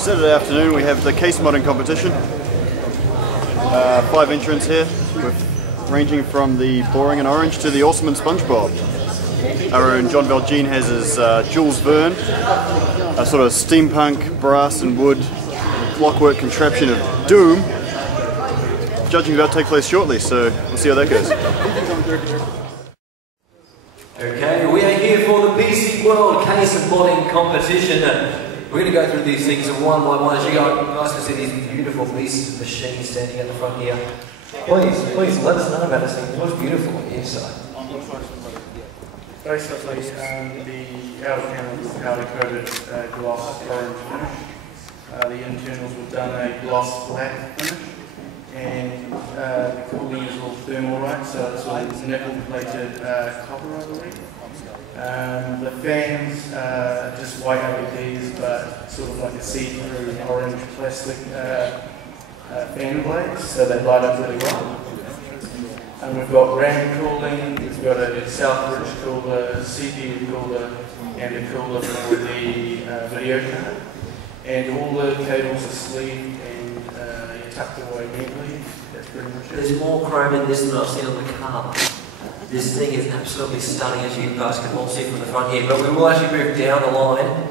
Saturday afternoon we have the case modding competition. 5 entrants here, ranging from the boring and orange to the awesome and SpongeBob. Our own John Valjean has his Jules Verne, a sort of steampunk brass and wood clockwork contraption of doom. Judging about to take place shortly, so we'll see how that goes. Okay, we are here for the PC World Case and Modding competition. We're going to go through these things one by one. As you guys can see these beautiful pieces of machine standing at the front here. Please let us know about this thing. It looks beautiful on the inside. Basically, the outer panel is powder-coated gloss orange finish. The internals were done a gloss black finish, and the cooling is all thermalite, so it's all nickel-plated copper, I believe. The fans are just white LEDs, but sort of like a see-through orange plastic fan blades, so they light up really well. And we've got RAM cooling, we've got a Southbridge cooler, CPU cooler, and a cooler for the video card. And all the cables are sleeved and you're tucked away neatly. That's pretty much it. There's more chrome in this than I've seen on the car. This thing is absolutely stunning, as you guys can all see from the front here. But we will actually move down the line.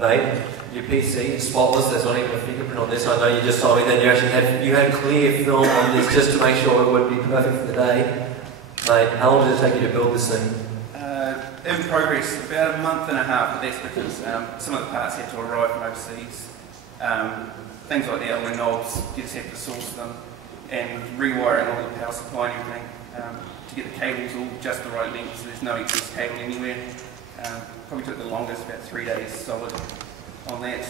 Mate, your PC is spotless. There's not even a fingerprint on this. I know you just told me that you actually had clear film on this just to make sure it would be perfect for the day. Mate, how long did it take you to build this thing? In progress, about a month and a half, but that's because some of the parts had to arrive from overseas. Things like the Xlan knobs, you just have to source them, and rewiring all the power supply and everything to get the cables all just the right length, so there's no excess cable anywhere. Probably took the longest, about 3 days solid on that.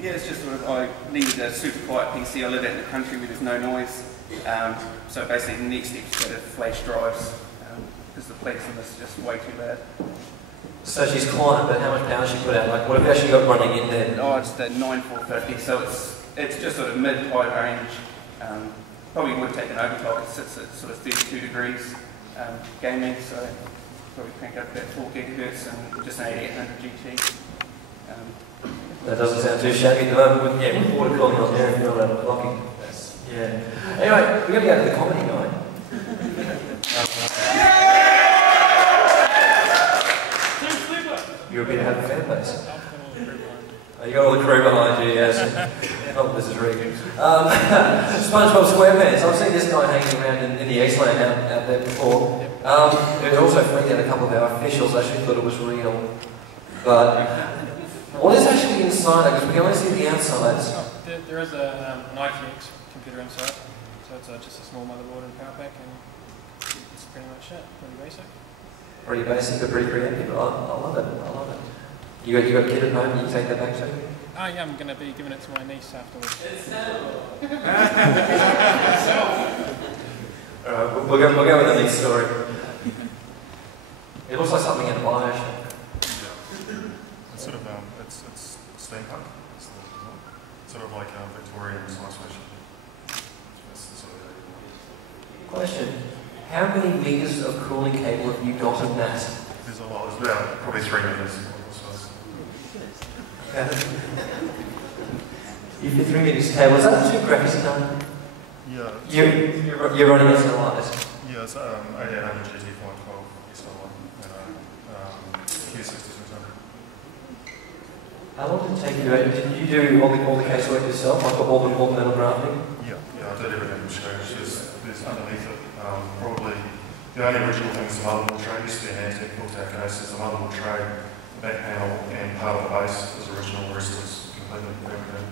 Yeah, it's just sort of, I needed a super quiet PC. I live out in the country where there's no noise. So basically the next step is to go to flash drives, because the plex in this is just way too bad. So she's quiet, but how much power she put out? Like, what have you actually got running in there? Oh, it's the 9450, so it's just sort of mid-high range. Probably would take an overclock. It sits at sort of 32 degrees gaming, so probably crank up about 4 gigahertz and just an 8800 GT. That doesn't sound too shabby at the moment with water cooling on there and you're not overclocking. Yeah. Anyway, we're going to go to the comedy night. You're a bit to have a fan base. You got all the crew behind you, yes. Oh, this is rigged. SpongeBob SquarePants. I've seen this guy hanging around in the Xlan out there before. It also freaked out a couple of our officials. Actually thought it was real. But what is actually inside it? Because we can only see the outsides. There is an ITX computer inside. So it's just a small motherboard and power pack, and it's pretty much it. Pretty basic. Pretty basic, but pretty creative. I love it. I love it. You got a kid at home, you take that back to? Oh yeah, I'm going to be giving it to my niece afterwards. Alright, we'll go with the next story. It looks like something in a Bioshock. It's sort of, it's steampunk. It's sort of like Victorian science fiction. Question. How many meters of cooling cable have you got in that? There's a lot. There's about probably 3 meters. You've got 3 meters of cable. Is that 2 graphics done? Yeah. You're running it in light? Yeah, it's 8800 GT 412 XL1 and Q6600. How long did it take you to did you do all the casework yourself? Like all the metal grafting? Yeah, I did everything from scratch. There's underneath it, probably the only original thing is the motherboard tray. Used to be an antique hooked out case. There's the motherboard tray, the back panel, and part of the base is original. The rest is completely fabricated.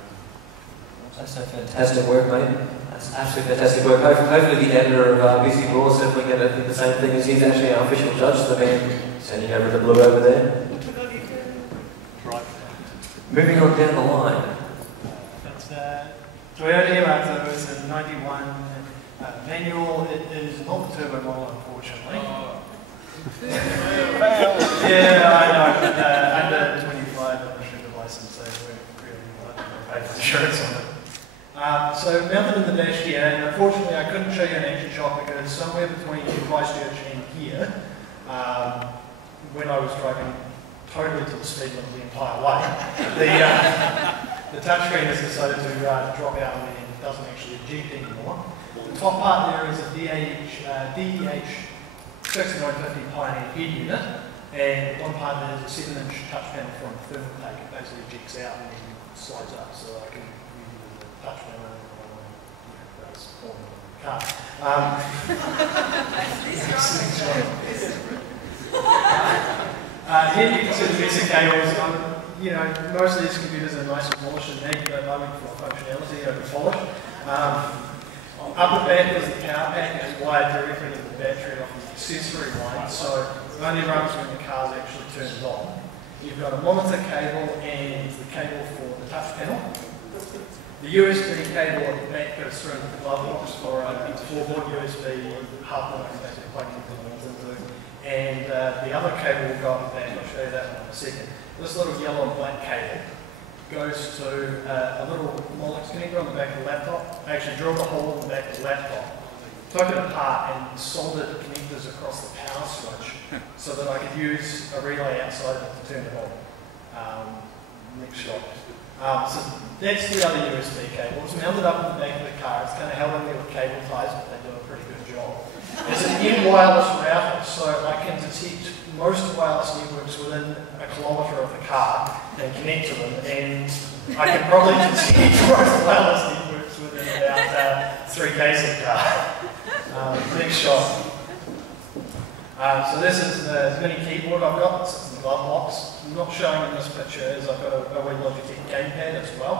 That's so fantastic work, mate. That's absolutely fantastic work. Hopefully the editor of BC Raw is definitely going to think the same thing as he's actually our official judge, the man sending over the blue over there. Right. Moving on down the line. It's Toyota Yamato. It's a 91 manual. It is not the turbo model, unfortunately. Yeah, I know. Under 25, I'm not sure the license, so we're really paid for insurance on it. So mounted in the dash here, and unfortunately I couldn't show you an action shot because somewhere between Christchurch and here, when I was driving totally to the speed limit the entire way. The touchscreen has decided to drop out and it doesn't actually eject anymore. The top part there is a DEH 6950 Pioneer head unit, and one part there is a 7-inch touch panel from a thermal take. It basically ejects out and then slides up, so I can use it as a touch panel and that's all in the car. Here you can see the basic cables. Most of these computers are nice and polished and neat, but I went for functionality over polish. Up the back is the power pack, and it's wired directly to the battery off the accessory line, so it only runs when the car's actually turned on. You've got a monitor cable and the cable for the touch panel. The USB cable at the back goes through the glove box for a 4-board USB hub that I can basically plug into. And the other cable will go up the back. I'll show you that one in a second. This little yellow and black cable goes to a little Molex connector on the back of the laptop. I actually drilled a hole in the back of the laptop, took it apart and soldered connectors across the power switch so that I could use a relay outside of it to turn it on. Next shot. So that's the other USB cable. It's mounted up in the back of the car. It's kind of held in there with cable ties, but they do a pretty good job. It's an in-wireless router, so I can detect most wireless networks within a kilometre of the car and connect to them, and I can probably detect most wireless networks within about 3 k's of the car. Next shot. So this is the mini keyboard I've got. It's in the glove box. I'm not showing in this picture is I've got a wee Logitech gamepad as well.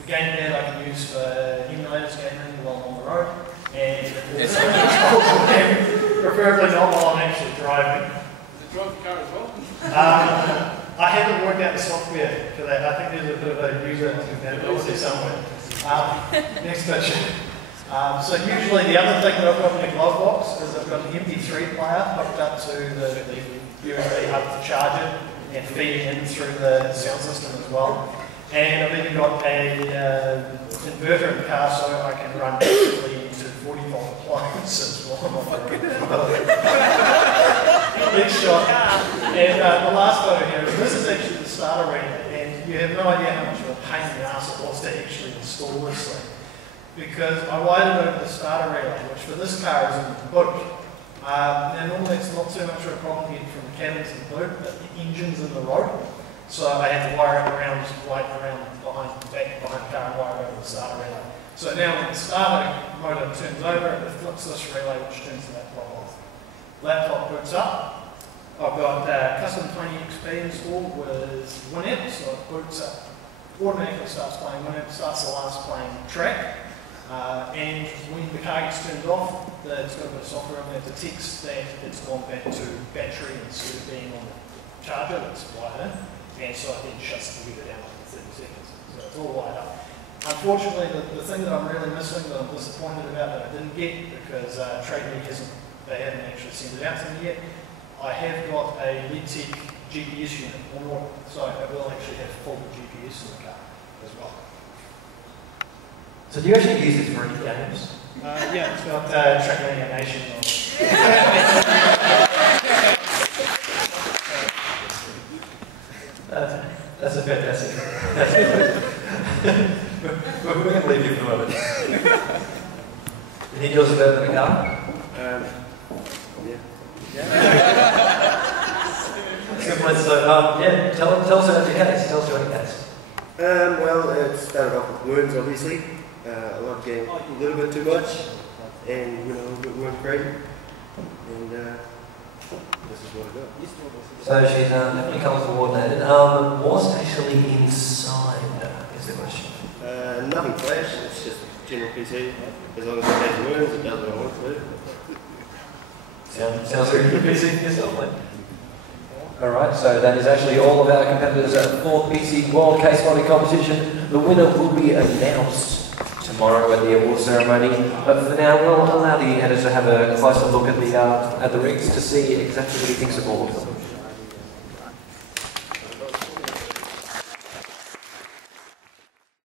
The gamepad I can use for emulators gaming while I'm on the road. And preferably not while I'm actually driving. Does it drive the car as well? I haven't worked out the software for that. I think there's a bit of a user compatibility somewhere. Next picture. So usually the other thing that I've got in the glove box is I've got an MP3 player hooked up to the USB hub to charge it and feeding in through the sound system as well. And I've even got a inverter in the car so I can run basically into 40-volt appliances while I'm on the road. Next shot. And the last photo here is this is actually the starter relay, and you have no idea how much of a pain in the ass it was to actually install this thing. Because I wired it over the starter relay, which for this car is in the boot. Now normally it's not too much of a problem getting from the cabin to the boot, but the engine's in the road. So I had to wire it around, behind the car and wire it over the starter relay. So now when the starter motor turns over, it flips this relay which turns the laptop off. Laptop boots up. I've got custom 20XP installed with Winamp, so it boots up, automatically starts playing Winamp, starts the last playing track. And when the car gets turned off, it's got a bit of software on there that detects that it's gone back to battery instead of being on the charger that's wired in. And so it then shuts the computer down after 30 seconds. So it's all wired up. Unfortunately, the thing that I'm really missing, that I'm disappointed about that I didn't get because TradeMe they haven't actually sent it out to me yet, I have got a LEDTech GPS unit on order. So I will actually have full GPS in the car as well. So do you actually use this for any games? Yeah, it's got track animation on it. That's a fantastic. We're going to leave you for the moment. Any deals about the car? Yeah. So, tell us about your case. Tell us about your case. Well, it started off with wounds, obviously. I love getting a little bit too much, and it weren't great. And this is what I got. So she's definitely colour coordinated. What's actually inside is the question. Nothing flash, it's just general PC. As long as it has wounds, it does what I want it to do. Sounds like a good PC yourself, mate. Alright, so that is actually all of our competitors at the 4th PC World Case Body Competition. The winner will be announced tomorrow at the award ceremony, but for now we'll allow the editor to have a closer look at the rigs to see exactly what he thinks of all of them.